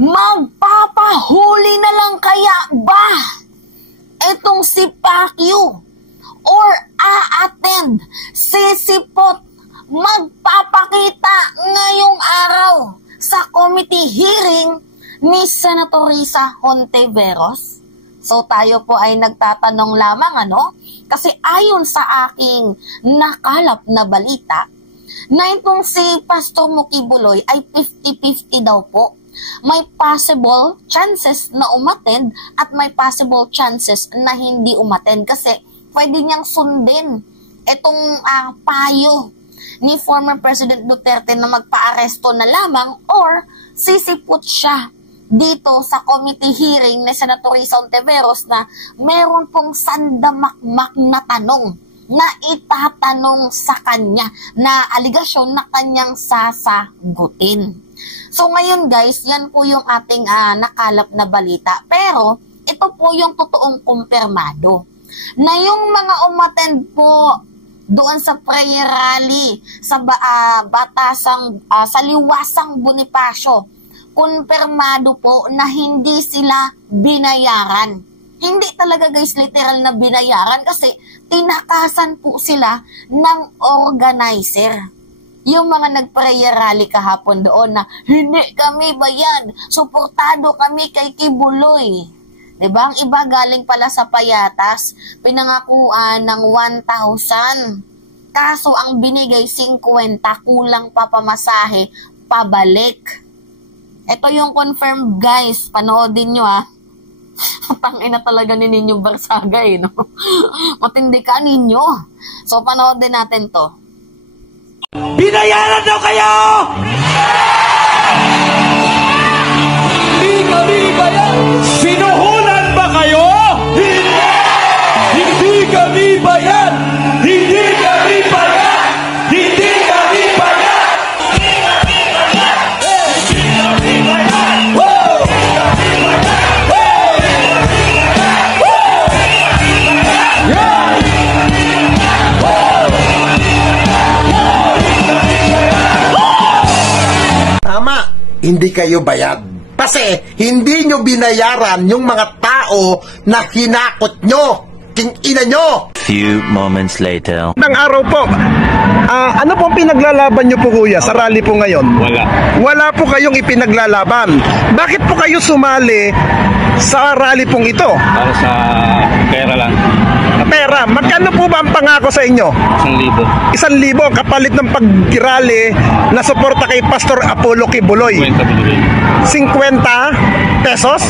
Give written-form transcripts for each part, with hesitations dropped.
magpapahuli na lang kaya ba etong si Pacquiao or a-attend, sisipot, magpapakita ngayong araw sa committee hearing ni Senator Risa Hontiveros? So tayo po ay nagtatanong lamang kasi ayon sa aking nakalap na balita na itong si Pastor Muki Buloy ay 50-50 daw po. May possible chances na umattend at may possible chances na hindi umattend kasi pwede niyang sundin itong payo ni former President Duterte na magpa-aresto na lamang or sisipot siya dito sa committee hearing ni Senator Risa Hontiveros na meron pong sandamakmak na tanong na itatanong sa kanya na aligasyon na kanyang sasagutin. So ngayon guys, yan po yung ating nakalap na balita. Pero ito po yung totoong kumpirmado. Na yung mga umattend po doon sa prayer rally sa sa Liwasang Bonifacio, kumpirmado po na hindi sila binayaran. Hindi talaga guys literal na binayaran kasi tinakasan po sila ng organizer. Yung mga nag-prayer rally kahapon doon na hindi kami bayad, suportado kami kay Kibuloy. Diba? Ang iba galing pala sa Payatas, pinangakuan ng 1,000. Kaso ang binigay 50, kulang pa pamasahe, pabalik. Ito yung confirmed guys, panoodin nyo Tangina talaga ni Ninyo Barsaga no? Matindi ka ninyo. So panoodin natin to. Binayaran daw kayo! Hindi kami bayad! Sinuhulan ba kayo? Hindi! Hindi kami bayad! Hindi kami bayad! Hindi kami bayad! Hindi kami bayad! Hindi kami bayad! Wow! Tama, hindi kayo bayad. Kasi hindi nyo binayaran yung mga tao na hinakot nyo. King-ina nyo! Few moments later. Nang araw po, ano pong pinaglalaban nyo po kuya sa rally po ngayon? Wala. Wala po kayong ipinaglalaban. Bakit po kayo sumali sa rally pong ito? Para sa pera lang. Pera, magkano po ba ang pangako sa inyo? 1,000. 1,000 kapalit ng pag-rally na suporta kay Pastor Apollo Kibuloy. 50 pesos?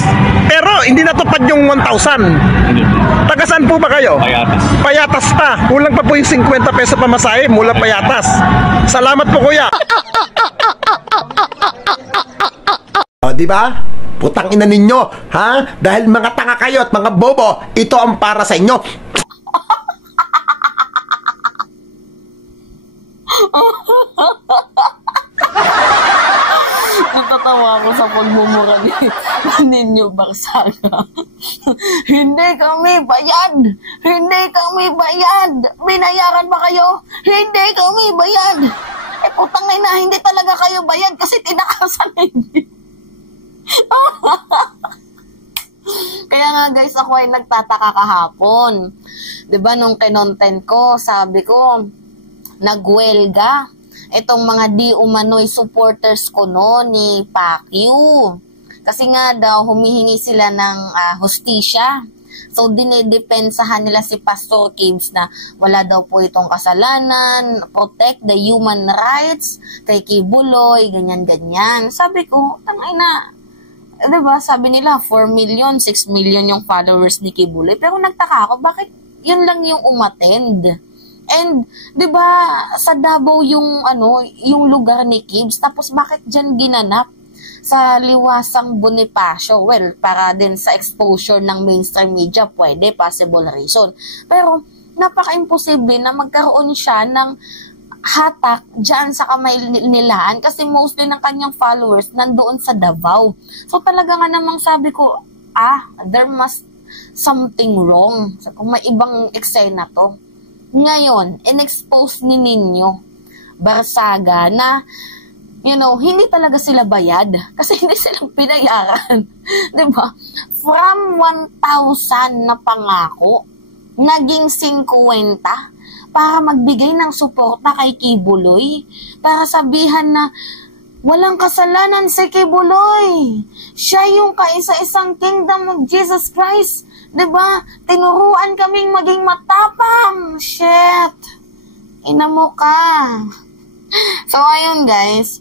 Pero hindi natupad yung 1,000. Hindi. Taga saan po ba kayo? Payatas. Payatas pa. Kulang pa po yung 50 peso pamasahe mula Payatas. Salamat po kuya. Di ba? Putang ina ninyo, ha? Dahil mga tanga kayo at mga bobo, ito ang para sa inyo. Natatawa ako sa pagmumura ni Ninyo Barsaga. Hindi kami bayad! Hindi kami bayad! Binayaran ba kayo? Hindi kami bayad! Putang na, hindi talaga kayo bayad kasi tinakasan ninyo. Kaya nga guys, ako ay nagtataka kahapon. 'Di ba nung kinontent ko, sabi ko, nagwelga itong mga di umano'y supporters ko ni Pacquiao. Kasi nga daw humihingi sila ng hustisya. So dinidepensahan nila si Pastor Kibbs na wala daw po itong kasalanan, protect the human rights kay Kibuloy, ganyan-ganyan. Sabi ko, tangina, diba, sabi nila 4 million, 6 million yung followers ni Kibuloy. Pero nagtaka ako, bakit yun lang yung umattend? And, diba, sa Davao yung, yung lugar ni Kibbs, tapos bakit dyan ginanap sa Liwasang Bonifacio? Well, para din sa exposure ng mainstream media, pwede, possible reason. Pero, napaka-imposible na magkaroon siya ng hatak dyan sa kamay nilaan kasi mostly ng kanyang followers nandoon sa Davao. So talaga nga namang sabi ko, there must something wrong. So, kung may ibang eksena to. Ngayon, in-expose ni Ninyo Barsaga na hindi talaga sila bayad kasi hindi silang pinayaran. Diba? From 1,000 na pangako, naging 50 para magbigay ng suporta kay Kibuloy. Para sabihan na walang kasalanan si Kibuloy. Siya yung kaisa-isang kingdom of Jesus Christ. Diba? Tinuruan kaming maging matapang. Shit. Ina mo ka. So, ayun guys.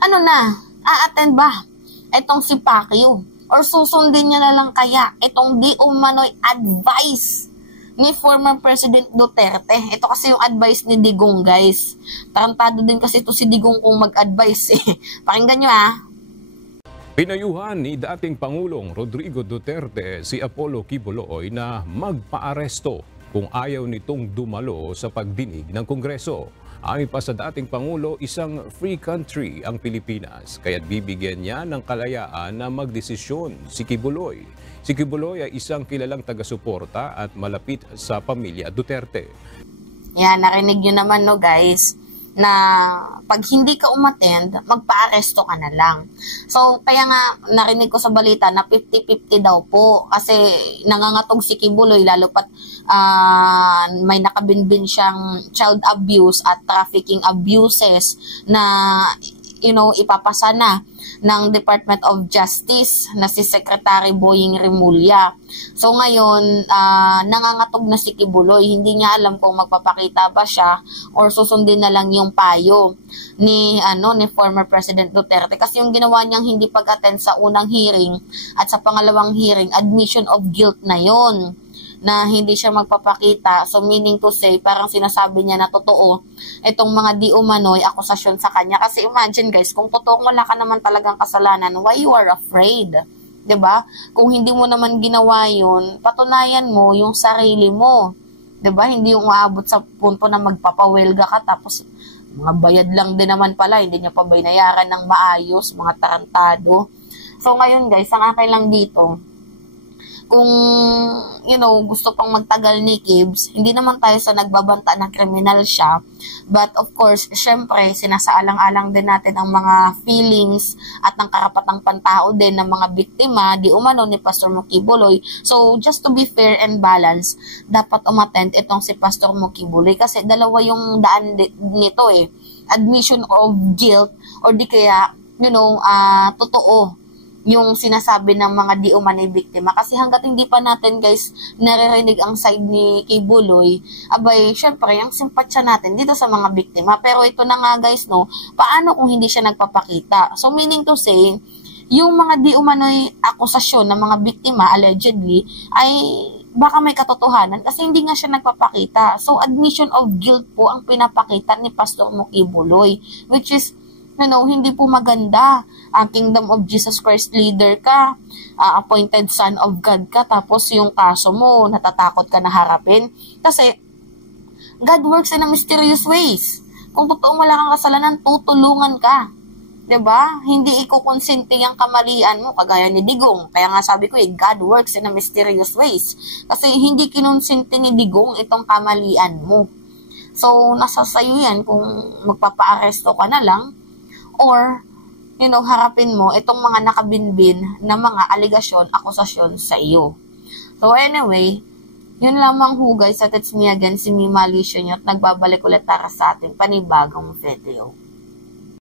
Ano na? A-attend ba? Itong si Pacquiao? Or susundin niya na lang kaya itong di umano'y advice ni former President Duterte? Ito kasi yung advice ni Digong, guys. Tarantado din kasi ito si Digong kung mag-advise eh. Pakinggan nyo ha. Pinayuhan ni dating Pangulong Rodrigo Duterte si Apollo Kibuloy na magpaaresto kung ayaw nitong dumalo sa pagdinig ng Kongreso. Ayon pa sa dating Pangulo, isang free country ang Pilipinas, kaya't bibigyan niya ng kalayaan na magdesisyon si Kibuloy. Si Kibuloy ay isang kilalang taga-suporta at malapit sa pamilya Duterte. Yan, narinig nyo naman no guys, na pag hindi ka umattend, magpa-aresto ka na lang. So, kaya nga narinig ko sa balita na 50-50 daw po kasi nangangatog si Kibuloy lalo pat may nakabinbin siyang child abuse at trafficking abuses na ipapasa na ng Department of Justice na si Secretary Boying Remulla. So ngayon, nangangatog na si Kibuloy. Hindi niya alam kung magpapakita ba siya or susundin na lang yung payo ni former President Duterte. Kasi yung ginawa niyang hindi pag-attend sa unang hearing at sa pangalawang hearing, admission of guilt na yon, na hindi siya magpapakita. So meaning to say, parang sinasabi niya na totoo itong mga di umano'y akusasyon sa kanya. Kasi imagine guys, kung totoo wala ka naman talagang kasalanan, why you are afraid? 'Di ba? Kung hindi mo naman ginawa yun, patunayan mo yung sarili mo. 'Di ba? Hindi yung uabot sa punto na magpapawelga ka tapos mga bayad lang din naman pala, hindi niya pa binayaran ng maayos, mga tarantado. So ngayon guys, ang akin lang dito, kung gusto pang magtagal ni Kibs, hindi naman tayo sa nagbabanta na kriminal siya. But of course, syempre, sinasaalang-alang din natin ang mga feelings at ng karapatang pantao din ng mga biktima, di umano ni Pastor Kibuloy. So, just to be fair and balanced, dapat umattend itong si Pastor Kibuloy kasi dalawa yung daan nito eh. Admission of guilt or di kaya, totoo yung sinasabi ng mga di umano'y biktima. Kasi hanggat hindi pa natin guys naririnig ang side ni Kibuloy, abay, syempre, yung simpatsya natin dito sa mga biktima. Pero ito na nga guys, paano kung hindi siya nagpapakita? So meaning to say, yung mga di umano'y akusasyon ng mga biktima, allegedly, ay baka may katotohanan kasi hindi nga siya nagpapakita. So admission of guilt po ang pinapakita ni Pastor Kibuloy, which is hindi po maganda. Kingdom of Jesus Christ leader ka, appointed son of God ka, tapos yung kaso mo, natatakot ka na harapin. Kasi, God works in a mysterious ways. Kung totoong wala kang kasalanan, tutulungan ka. 'Di ba? Hindi ikukonsinti ang kamalian mo, kagaya ni Digong. Kaya nga sabi ko God works in a mysterious ways. Kasi hindi kinonsinti ni Digong itong kamalian mo. So, nasa sayo yan kung magpapa-aresto ka na lang, or, harapin mo itong mga nakabinbin na mga aligasyon, akusasyon sa iyo. So anyway, yun lamang ho guys, at it's me again, si Mima Alicia nyo, at nagbabalik ulit para sa ating panibagong video.